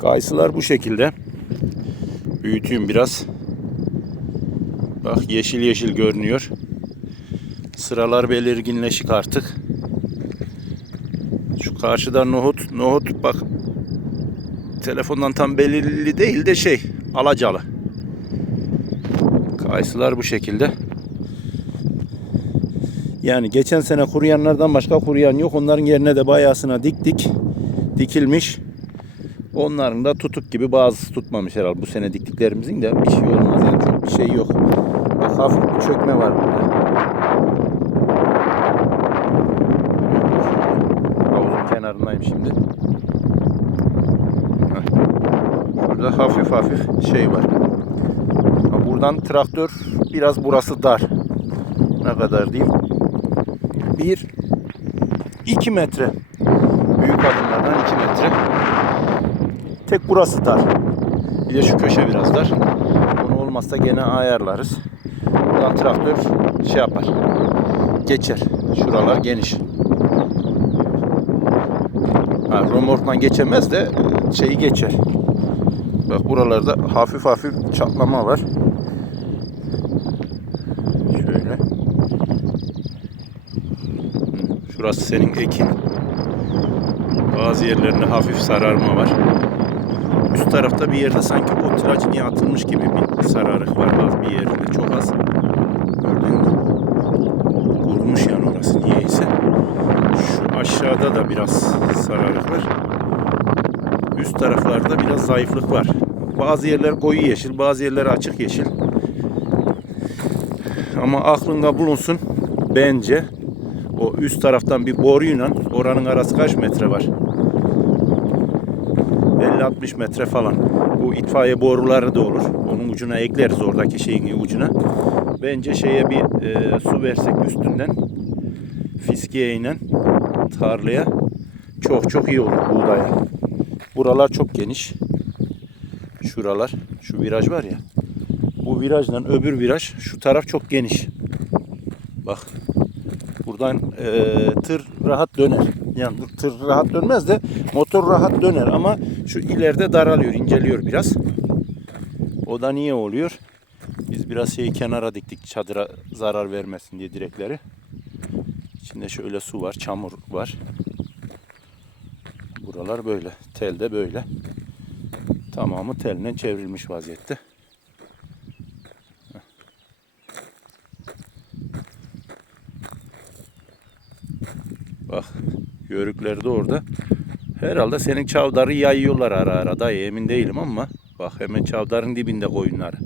Kayısılar bu şekilde. Büyüteyim biraz. Bak yeşil yeşil görünüyor. Sıralar belirginleşik artık. Şu karşıda nohut. Nohut bak telefondan tam belirli değil de şey alacalı. Kayısılar bu şekilde. Yani geçen sene kuruyanlardan başka kuruyan yok. Onların yerine de bayağısına diktik. Dikilmiş. Onların da tutuk gibi bazısı tutmamış herhalde. Bu sene diktiklerimizin de bir şey olmaz yani çok bir şey yok. Bak hafif bir çökme var burada. Havuzun kenarındayım şimdi. Şurada hafif hafif şey var. Buradan traktör biraz burası dar. Ne kadar diyeyim? 1 2 metre. Büyük adımlardan 2 metre. Tek burası dar. Bir de şu köşe biraz dar. Onu olmazsa gene ayarlarız. Buradan traktör şey yapar. Geçer. Şuralar geniş. Ha, romorktan geçemez de şeyi geçer. Bak buralarda hafif hafif çatlama var. Şöyle. Şurası senin ekin. Bazı yerlerinde hafif sararma var. Üst tarafta bir yerde sanki o tıraç niye atılmış gibi bir sararık var az bir yerinde. Çok az. Gördün mü? Kurumuş yani orası niyeyse. Şu aşağıda da biraz sararık var. Üst taraflarda biraz zayıflık var. Bazı yerler koyu yeşil, bazı yerler açık yeşil. Ama aklında bulunsun bence o üst taraftan bir boruyla oranın arası kaç metre var? 50-60 metre falan. Bu itfaiye boruları da olur. Onun ucuna ekleriz oradaki şeyin ucuna. Bence şeye bir e, su versek üstünden fiskiyeyle tarlaya çok çok iyi olur buğdaya. Buralar çok geniş. Şuralar, şu viraj var ya. Bu virajdan öbür viraj, şu taraf çok geniş. Bak. Buradan e, tır rahat döner. Yani tır rahat dönmez de motor rahat döner ama şu ileride daralıyor, inceliyor biraz. O da niye oluyor? Biz biraz şeyi kenara diktik çadıra zarar vermesin diye direkleri. İçinde şöyle su var, çamur var. Buralar böyle. Tel de böyle. Tamamı teline çevrilmiş vaziyette. Bak yörükleri de orada. Herhalde senin çavdarı yayıyorlar ara ara dayı emin değilim ama bak hemen çavdarın dibinde koyunları.